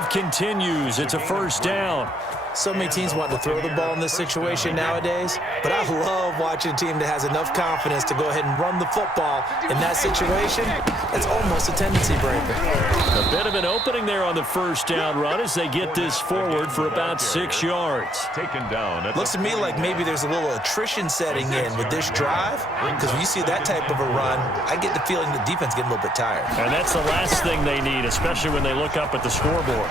Continues. It's a first down. So many teams want to throw the ball in this situation nowadays, but I love watching a team that has enough confidence to go ahead and run the football in that situation. It's almost a tendency breaker. A bit of an opening there on the first down run as they get this forward for about 6 yards. Taken down. Looks to me like maybe there's a little attrition setting in with this drive, because when you see that type of a run, I get the feeling the defense getting a little bit tired. And that's the last thing they need, especially when they look up at the scoreboard.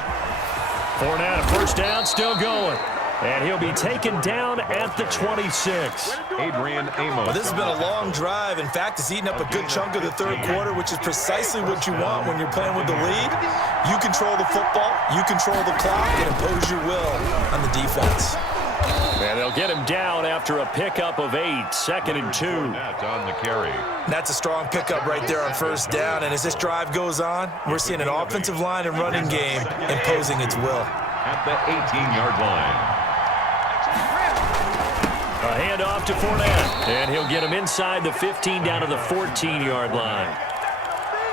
Fournette, a first down, still going. And he'll be taken down at the 26. Adrian Amos. Well, this has been a long drive. In fact, it's eaten up a good chunk of the third quarter, which is precisely what you want when you're playing with the lead. You control the football, you control the clock, and impose your will on the defense. And they'll get him down after a pickup of 8, 2nd and 2. On the carry. That's a strong pickup right there on first down. And as this drive goes on, we're seeing an offensive line and running game imposing its will. At the 18-yard line. A handoff to Fournette. And he'll get him inside the 15 down to the 14-yard line.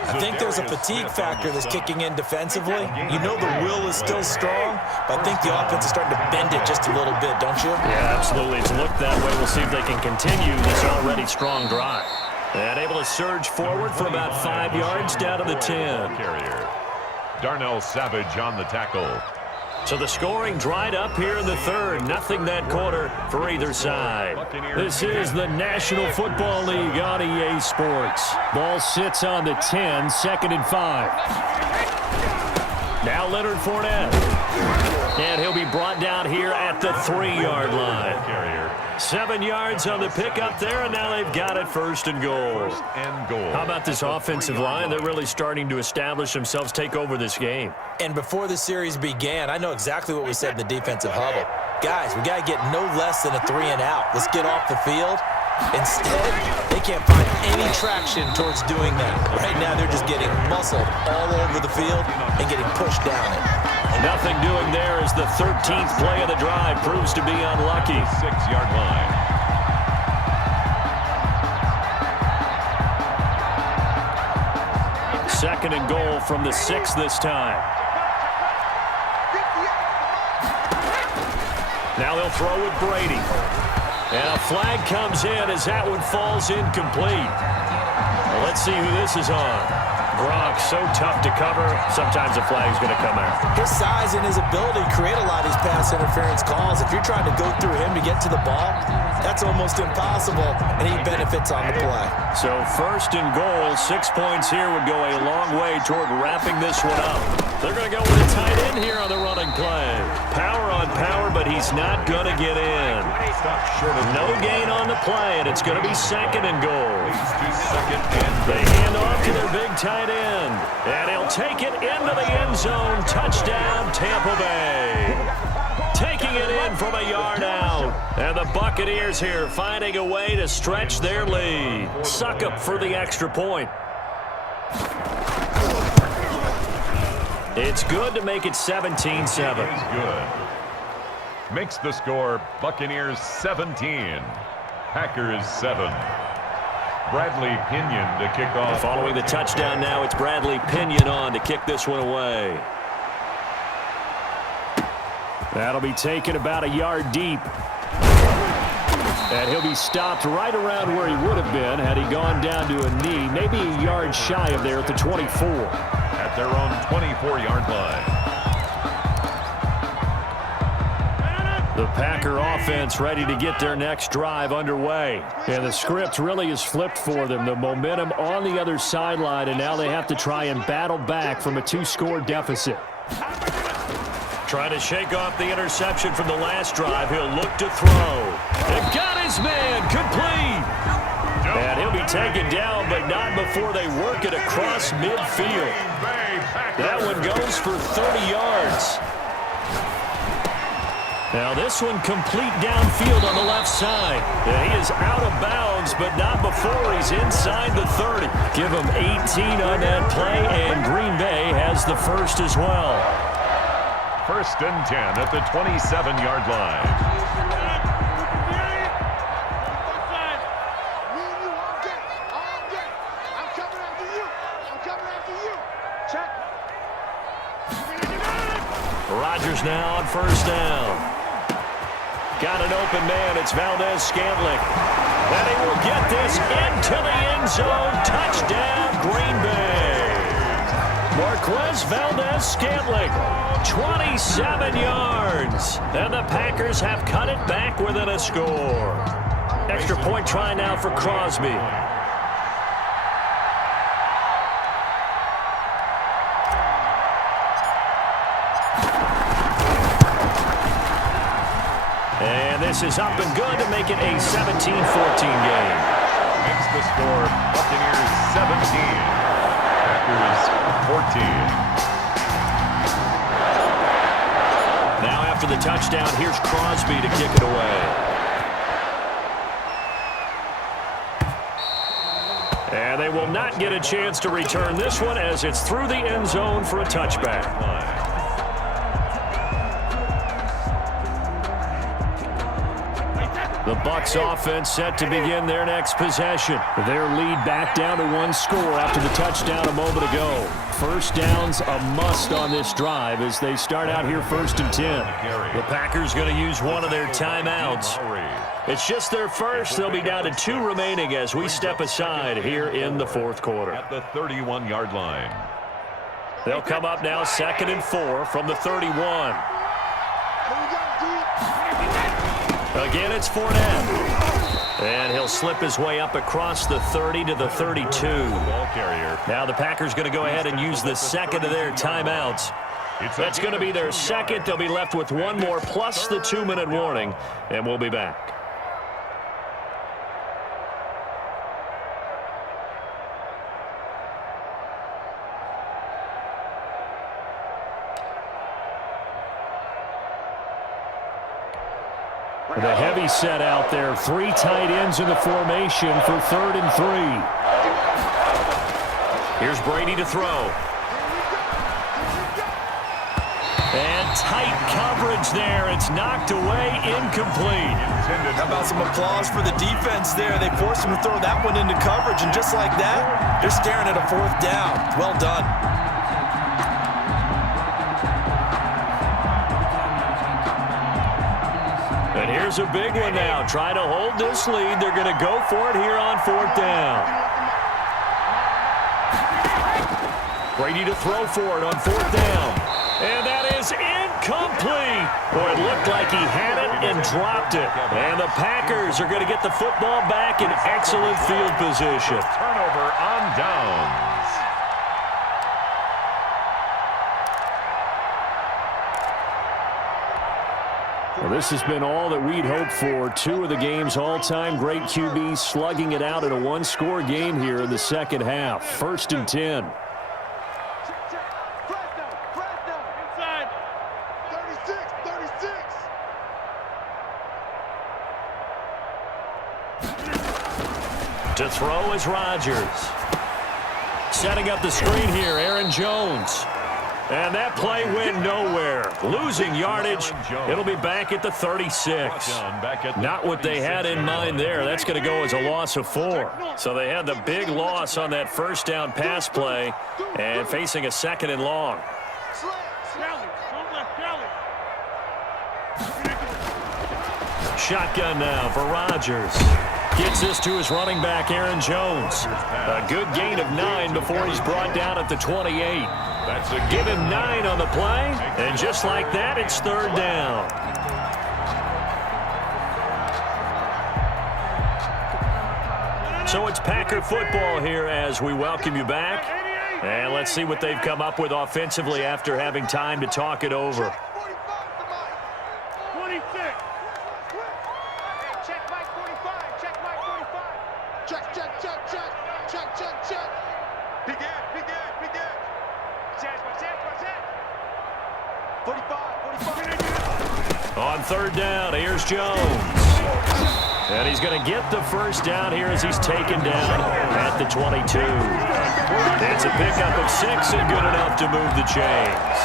I think there's a fatigue factor that's kicking in defensively. You know the will is still strong, but I think the offense is starting to bend it just a little bit, don't you? Yeah, absolutely. It's looked that way. We'll see if they can continue this already strong drive. And able to surge forward for about 5 yards down to the 10. Carrier. Darnell Savage on the tackle. So the scoring dried up here in the third. Nothing that quarter for either side. This is the National Football League on EA Sports. Ball sits on the 10, 2nd and 5. Now Leonard Fournette. And he'll be brought down here at the 3-yard line. 7 yards on the pickup there, and now they've got it 1st and goal. How about this offensive line? They're really starting to establish themselves, take over this game. And before the series began, I know exactly what we said in the defensive huddle. Guys, we got to get no less than a 3 and out. Let's get off the field. Instead, they can't find any traction towards doing that. Right now, they're just getting muscled all over the field and getting pushed down it. Nothing doing there as the 13th play of the drive proves to be unlucky. 6-yard line. Second and goal from the 6 this time. Now they'll throw with Brady. And a flag comes in as that one falls incomplete. Well, let's see who this is on. Gronk, so tough to cover. Sometimes the flag's going to come out. His size and his ability create a lot of these pass interference calls. If you're trying to go through him to get to the ball, that's almost impossible, and he benefits on the play. So 1st and goal, 6 points here would go a long way toward wrapping this one up. They're going to go with a tight end here on the running play. Power on power, but he's not going to get in. No gain on the play, and it's going to be 2nd and goal. They hand off to their big tight end, and he'll take it into the end zone. Touchdown, Tampa Bay. Taking it in from a yard out. And the Buccaneers here finding a way to stretch their lead. Suck up for the extra point. It's good to make it 17-7. Good. Makes the score Buccaneers 17, Packers 7. Bradley Pinion to kick off. Following the touchdown now, it's Bradley Pinion on to kick this one away. That'll be taken about a yard deep. And he'll be stopped right around where he would have been had he gone down to a knee, maybe a yard shy of there at the 24. At their own 24-yard line. The Packer offense ready to get their next drive underway. And the script really is flipped for them. The momentum on the other sideline, and now they have to try and battle back from a 2-score deficit. Trying to shake off the interception from the last drive. He'll look to throw. They've got his man complete. And he'll be taken down, but not before they work it across midfield. That one goes for 30 yards. Now this one complete downfield on the left side. And he is out of bounds, but not before he's inside the 30. Give him 18 on that play, and Green Bay has the first as well. 1st and 10 at the 27-yard line. Rodgers now on first down. Got an open man. It's Valdez-Scantling. And he will get this into the end zone. Touchdown, Green Bay. Marquez Valdez-Scantling, 27 yards. And the Packers have cut it back within a score. Extra point try now for Crosby. And this is up and good to make it a 17-14 game. Makes the score Buccaneers 17, Packers 14. Now after the touchdown, here's Crosby to kick it away. And they will not get a chance to return this one as it's through the end zone for a touchback. The Bucs offense set to begin their next possession. Their lead back down to one score after the touchdown a moment ago. First down's a must on this drive as they start out here 1st and 10. The Packers going to use one of their timeouts. It's just their first. They'll be down to 2 remaining as we step aside here in the 4th quarter. At the 31-yard line. They'll come up now 2nd and 4 from the 31. Again, it's Fournette. And he'll slip his way up across the 30 to the 32. Ball carrier. Now the Packers going to go ahead and use the second of their timeouts. That's going to be their second. They'll be left with one more plus the 2-minute warning, and we'll be back. The heavy set out there. 3 tight ends in the formation for 3rd and 3. Here's Brady to throw. And tight coverage there. It's knocked away, incomplete. How about some applause for the defense there? They forced him to throw that one into coverage, and just like that, they're staring at a 4th down. Well done. And here's a big one now. Try to hold this lead. They're going to go for it here on 4th down. Brady to throw for it on 4th down. And that is incomplete. Boy, it looked like he had it and dropped it. And the Packers are going to get the football back in excellent field position. Turnover on downs. Well, this has been all that we'd hoped for. 2 of the game's all-time great QBs slugging it out in a 1-score game here in the second half. 1st and 10. Inside. 36. To throw is Rodgers. Setting up the screen here, Aaron Jones. And that play went nowhere. Losing yardage. It'll be back at the 36. Not what they had in mind there. That's going to go as a loss of 4. So they had the big loss on that 1st down pass play and facing a 2nd and long. Shotgun now for Rodgers. Gets this to his running back, Aaron Jones. A good gain of 9 before he's brought down at the 28. Give him 9 on the play, and just like that, it's 3rd down. So it's Packer football here as we welcome you back. And let's see what they've come up with offensively after having time to talk it over. On 3rd down, here's Jones. And he's going to get the 1st down here as he's taken down at the 22. It's a pickup of 6 and good enough to move the chains.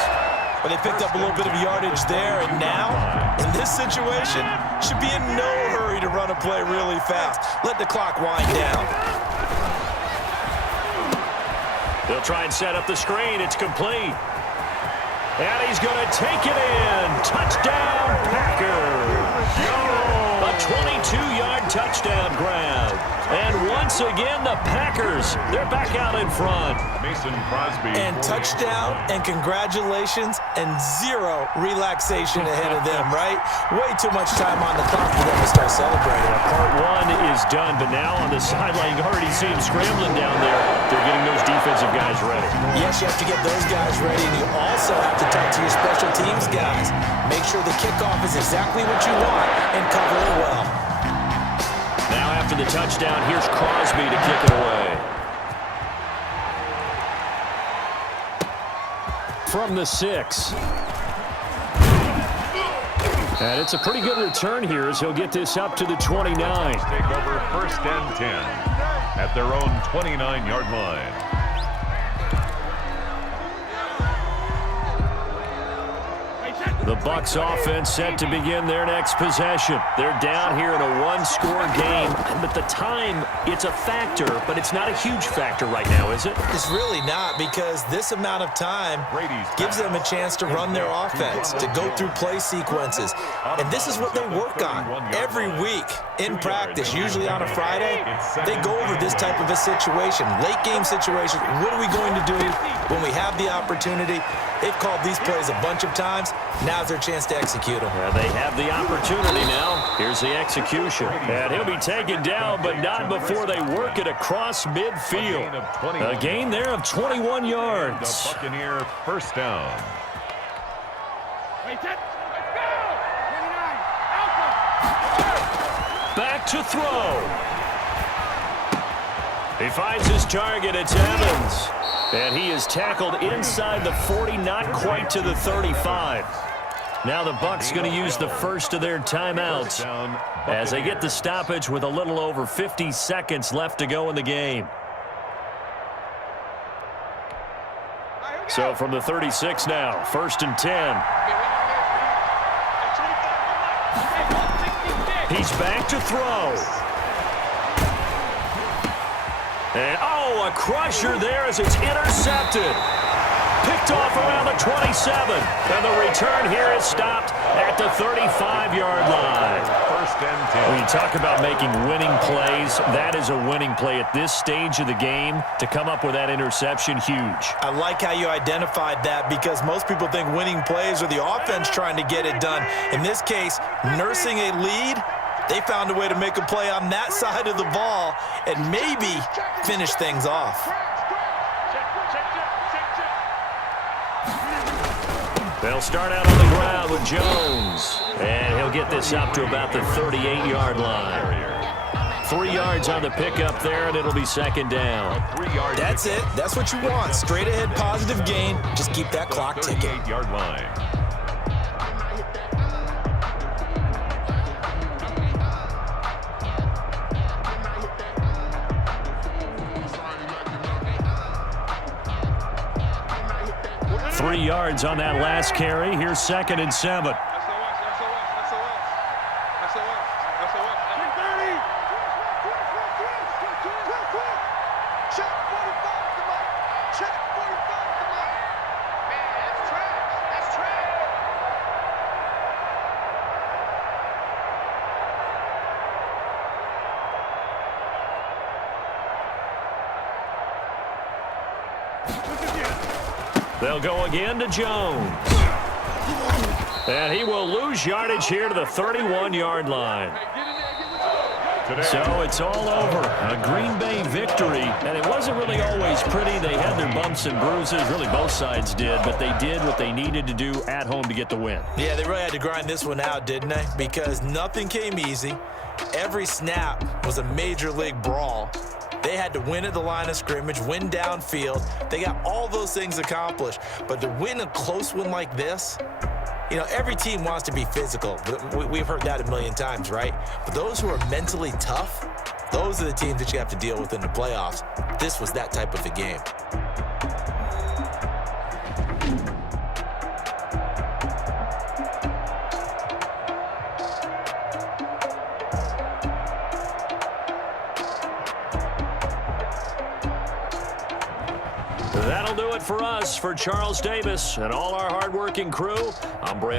But they picked up a little bit of yardage there, and now, in this situation, should be in no hurry to run a play really fast. Let the clock wind down. They'll try and set up the screen. It's complete. And he's going to take it in. Touchdown, Packers. A 22-yard touchdown grab. And once again, the Packers, they're back out in front. Mason Crosby. And touchdown, and congratulations, and zero relaxation ahead of them, right? Way too much time on the clock for them to start celebrating. Part one is done, but now on the sideline, you already see him scrambling down there. They're getting those defensive guys ready. Yes, you have to get those guys ready, and you also have to talk to your special teams guys. Make sure the kickoff is exactly what you want and cover it well. Now after the touchdown, here's Crosby to kick it away. From the 6. And it's a pretty good return here as he'll get this up to the 29. Take over 1st and 10 at their own 29-yard line. The Bucs offense set to begin their next possession. They're down here in a one-score game. But the time, it's a factor, but it's not a huge factor right now, is it? It's really not, because this amount of time gives them a chance to run their offense, to go through play sequences. And this is what they work on every week in practice, usually on a Friday. They go over this type of a situation, late-game situation. What are we going to do when we have the opportunity? They've called these plays a bunch of times. Now's their chance to execute them. Well, they have the opportunity now. Here's the execution. And he'll be taken down, but not before they work it across midfield. A gain there of 21 yards. The Buccaneer 1st down. Back to throw. He finds his target. It's Evans. And he is tackled inside the 40, not quite to the 35. Now the Bucs going to use the first of their timeouts as they get the stoppage with a little over 50 seconds left to go in the game. So from the 36 now, 1st and 10. He's back to throw. And, a crusher there as it's intercepted. Picked off around the 27. And the return here is stopped at the 35-yard line. 1st and 10. When you talk about making winning plays, that is a winning play at this stage of the game. To come up with that interception, huge. I like how you identified that, because most people think winning plays are the offense trying to get it done. In this case, nursing a lead, they found a way to make a play on that side of the ball and maybe finish things off. They'll start out on the ground with Jones. And he'll get this up to about the 38-yard line. 3 yards on the pickup there, and it'll be 2nd down. That's it. That's what you want. Straight ahead positive gain. Just keep that clock ticking. 38-yard line. Three yards on that last carry. Here's 2nd and 7. They'll go again to Jones. And he will lose yardage here to the 31-yard line. So it's all over. A Green Bay victory. And it wasn't really always pretty. They had their bumps and bruises. Really, both sides did. But they did what they needed to do at home to get the win. Yeah, they really had to grind this one out, didn't they? Because nothing came easy. Every snap was a major league brawl. They had to win at the line of scrimmage, win downfield. They got all those things accomplished. But to win a close one like this, you know, every team wants to be physical. We've heard that a million times, right? But those who are mentally tough, those are the teams that you have to deal with in the playoffs. This was that type of a game. That'll do it for us. For Charles Davis and all our hardworking crew, I'm Brandon.